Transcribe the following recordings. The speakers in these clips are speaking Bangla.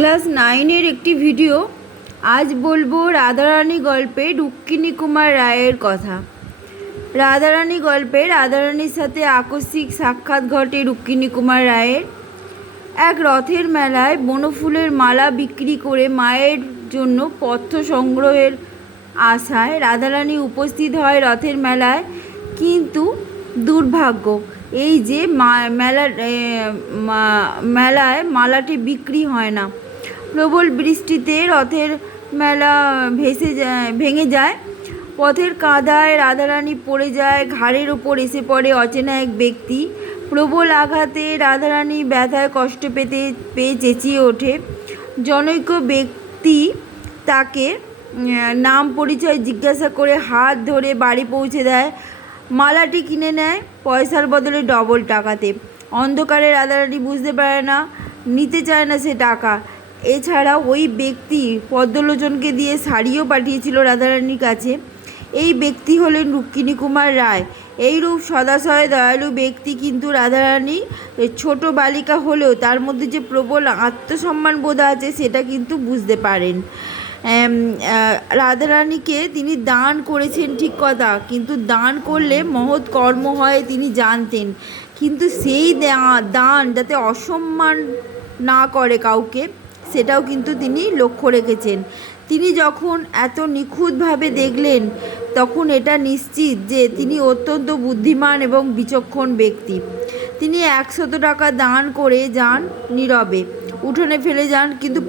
ক্লাস 9-এর একটি ভিডিও। আজ বলবো রাধারানী গল্পে রুক্মিণী কুমার রায়ের কথা। রাধারানী গল্পে রাধারানীর সাথে আকস্মিক সাক্ষাৎ ঘটে রুক্মিণী কুমার রায়ের। এক রথের মেলায় বনফুলের মালা বিক্রি করে মায়ের জন্য পথ্য সংগ্রহের আশায় রাধারানী উপস্থিত হয় রথের মেলায়। কিন্তু দুর্ভাগ্য এই যে মেলায় মালাটি বিক্রি হয় না। প্রবল বৃষ্টিতে রথের মেলা ভেঙে যায়। পথের কাদায় রাধারানী পড়ে যায়। ঘাড়ের ওপর এসে পড়ে অচেনা এক ব্যক্তি। প্রবল আঘাতে রাধারানী ব্যথায় কষ্ট পেয়ে চেঁচিয়ে ওঠে। জনৈক ব্যক্তি তাকে নাম পরিচয় জিজ্ঞাসা করে হাত ধরে বাড়ি পৌঁছে দেয়। মালাটি কিনে নেয় পয়সার বদলে ডবল টাকাতে। অন্ধকারে রাধারানী বুঝতে পারে না, নিতে চায় না সে টাকা। এছাড়া ওই ব্যক্তি পদ্মলোচনকে দিয়ে শাড়িও পাঠিয়েছিল রাধারানীর কাছে। এই ব্যক্তি হলেন রুক্মিণী কুমার রায়। এইরূপ সদাশয় দয়ালু ব্যক্তি কিন্তু রাধারানী ছোট বালিকা হলেও তার মধ্যে যে প্রবল আত্মসম্মান বোধ আছে সেটা কিন্তু বুঝতে পারেন। রাধারানীকে তিনি দান করেছেন ঠিক কথা, কিন্তু দান করলে মহৎ কর্ম হয় তিনি জানতেন। কিন্তু সেই দান যাতে অসম্মান না করে কাউকে, সেটাও কিন্তু তিনি লক্ষ্য রেখেছেন। তিনি যখন এত নিখুঁতভাবে দেখলেন তখন এটা নিশ্চিত যে তিনি অত্যন্ত বুদ্ধিমান এবং বিচক্ষণ ব্যক্তি। তিনি 100 টাকা দান করে যান, নীরবে উঠোনে ফেলে যান। কিন্তু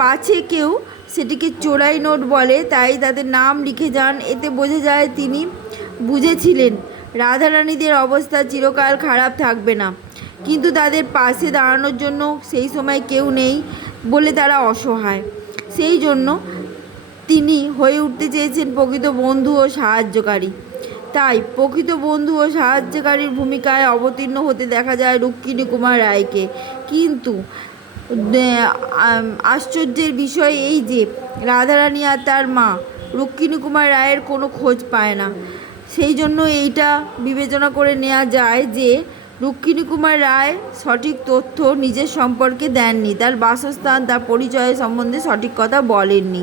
পাছে কেউ সেটিকে চোরাই নোট বলে, তাই তাদের নাম লিখে যান। এতে বোঝা যায় তিনি বুঝেছিলেন রাধারানীদের অবস্থা চিরকাল খারাপ থাকবে না, কিন্তু তাদের পাশে দাঁড়ানোর জন্য সেই সময় কেউ নেই বলে তারা অসহায়। সেই জন্য তিনি হয়ে উঠতে চেয়েছেন প্রকৃত বন্ধু ও সাহায্যকারী। তাই প্রকৃত বন্ধু ও সাহায্যকারীর ভূমিকায় অবতীর্ণ হতে দেখা যায় রুক্মিণী কুমার রায়কে। কিন্তু আশ্চর্যের বিষয় এই যে রাধারানী আর তার মা রুক্মিণী কুমার রায়ের কোনো খোঁজ পায় না। সেই জন্য এইটা বিবেচনা করে নেওয়া যায় যে রুক্মিণী কুমার রায় সঠিক তথ্য নিজের সম্পর্কে দেননি, তার বাসস্থান, তার পরিচয় সম্বন্ধে সঠিক কথা বলেননি।